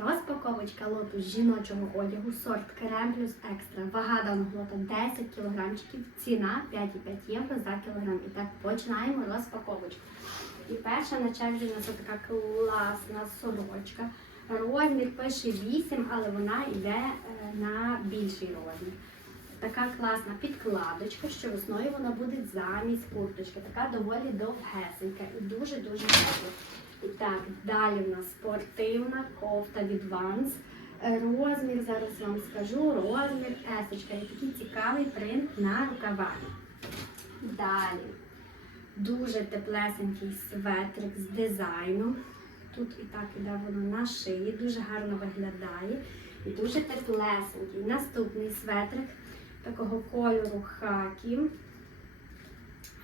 Розпаковочка лоту жіночого одягу, сорт крем плюс екстра. Вага даного лота 10 кілограмчиків, ціна 5,5 євро за кілограм. І так починаємо розпаковочку. І перша на черзі у нас така класна сорочка. Розмір пише 8, але вона йде е, на більший розмір. Така класна підкладочка, що весною вона буде замість курточки. Така доволі довгесенька і дуже-дуже гарна. І так, далі в нас спортивна кофта Vans. Е, Розмір, зараз вам скажу, розмір есочка. І такий цікавий принт на рукавах. Далі. Дуже теплесенький светрик з дизайном. Тут і так іде воно на шиї, дуже гарно виглядає. І дуже теплесенький. Наступний светрик такого кольору хакі.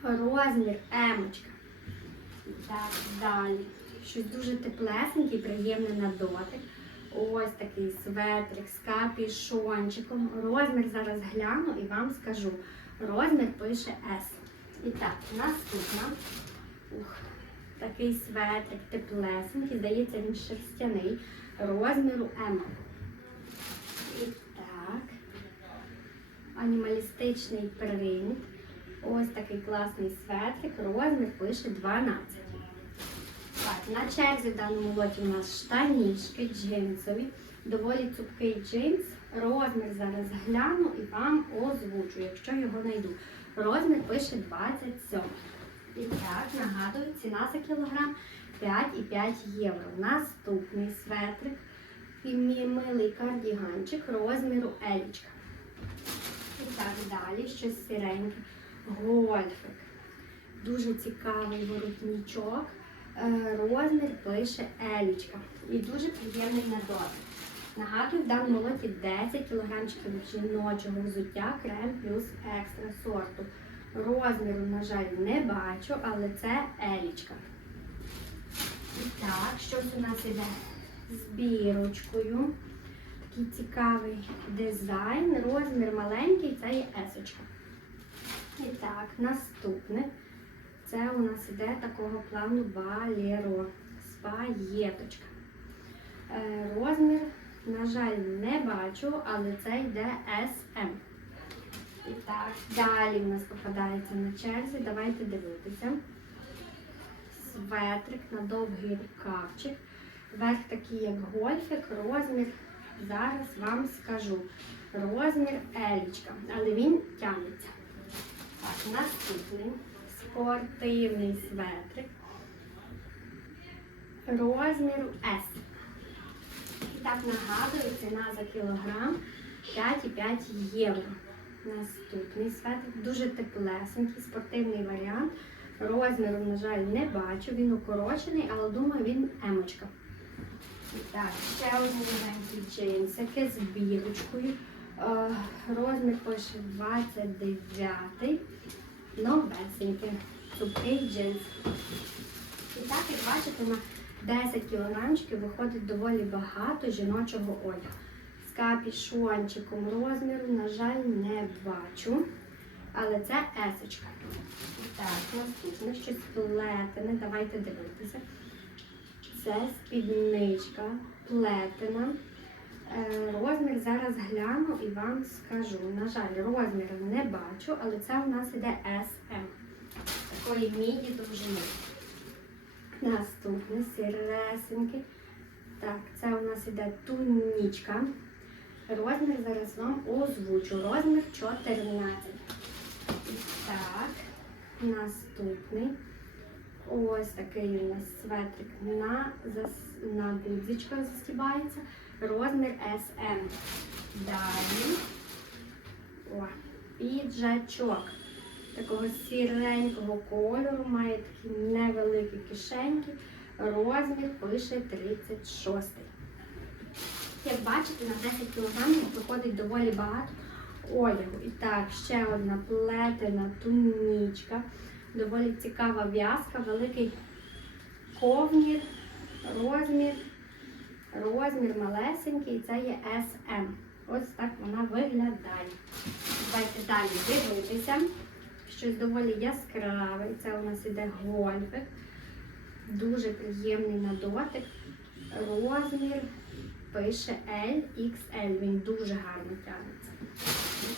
Розмір емочка. Так, далі. Щось дуже теплесеньке, приємне на дотик. Ось такий светрик з капішончиком. Розмір зараз гляну і вам скажу. Розмір пише S. І так, наступна. Ух, такий светрик теплесенький. Здається, він шерстяний. Розміру M. І так. Анімалістичний принт. Ось такий класний светрик. Розмір пише 12. На черзі в даному лоті у нас штанішки джинсові. Доволі цупкий джинс. Розмір зараз гляну і вам озвучу, якщо його знайду. Розмір пише 27. І так, нагадую, ціна за кілограм 5,5 євро. Наступний светрик. І мій милий кардіганчик розміру елічка. І так далі, щось сиреньке. Гольфик. Дуже цікавий воротничок. Е, Розмір пише елічка. І дуже приємний на дотик. Нагадую, в даному лоті 10 кілограмчиків жіночого взуття крем плюс екстра сорту. Розміру, на жаль, не бачу, але це елічка. І так, щось у нас іде з бірочкою. Такий цікавий дизайн. Розмір маленький, це є есочка. І так, наступне. Це у нас іде такого плану балеро. Спаєточка. Е, Розмір, на жаль, не бачу, але це йде SM. І так, далі в нас попадається на черзі. Давайте дивитися. Светрик на довгий рукавчик. Верх такий, як гольфик, розмір. Зараз вам скажу. Розмір елічка, але він тягнеться. Так, наступний спортивний светрик розміру S. І так нагадую, ціна за кілограм 5,5 євро. Наступний светрик, дуже теплесенький, спортивний варіант. Розміру, на жаль, не бачу, він укорочений, але думаю, він емочка. Так, ще один джинсики з бірочкою. Е, Розмір пише 29 новесенький, цупкий джинс. І так, як бачите, на 10 кілограмчиків виходить доволі багато жіночого одягу. З капішончиком розміру, на жаль, не бачу. Але це есочка. Так, наступне щось плетене. Давайте дивитися. Це спідничка плетена. Е, Розмір зараз гляну і вам скажу. На жаль, розмір не бачу, але це у нас іде SM. Такої міді довжини. Наступне сіресенький. Так, це у нас іде тунічка. Розмір зараз вам озвучу. Розмір 14. І так, наступний. Ось такий у нас светрик на, на гудзичках застібається. Розмір SM. Далі. О, піджачок. Такого сіренького кольору, має такі невеликі кишеньки. Розмір пише 36. Як бачите, на 10 кг виходить доволі багато одягу. І так, ще одна плетена тунічка. Доволі цікава в'язка, великий ковнір, розмір, розмір малесенький, це є SM. Ось так вона виглядає. Давайте далі дивитися. Щось доволі яскраве. Це у нас іде гольфик. Дуже приємний на дотик. Розмір пише LXL. Він дуже гарно тягнеться.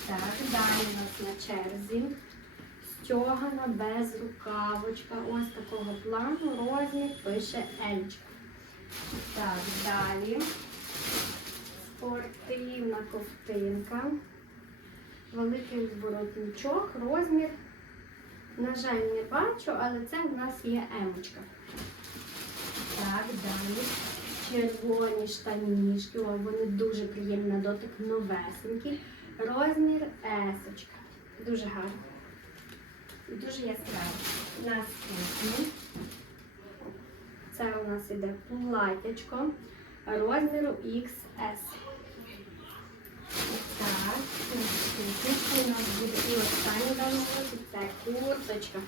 Так, далі у нас на черзі. Стьогана без рукавочка. Ось такого плану. Розмір пише L. Так, далі. Спортивна ковтинка. Великий воротничок, розмір. На жаль, не бачу, але це у нас є емочка. Так, далі. Червоні штанішки. О, вони дуже приємні на дотик новесенькі. Розмір есочка. Дуже гарно. Дуже яскраво. Наступний. Це у нас іде платячко розміру XS. Так, у нас буде і останній даний році це курточка.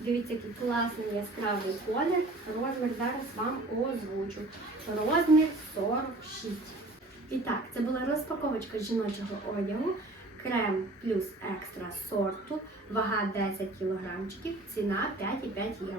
Дивіться, який класний яскравий колір. Розмір зараз вам озвучу. Розмір 46. І так, це була розпаковочка жіночого одягу. Крем плюс екстра сорту, вага 10 кг, ціна 5,5 євро.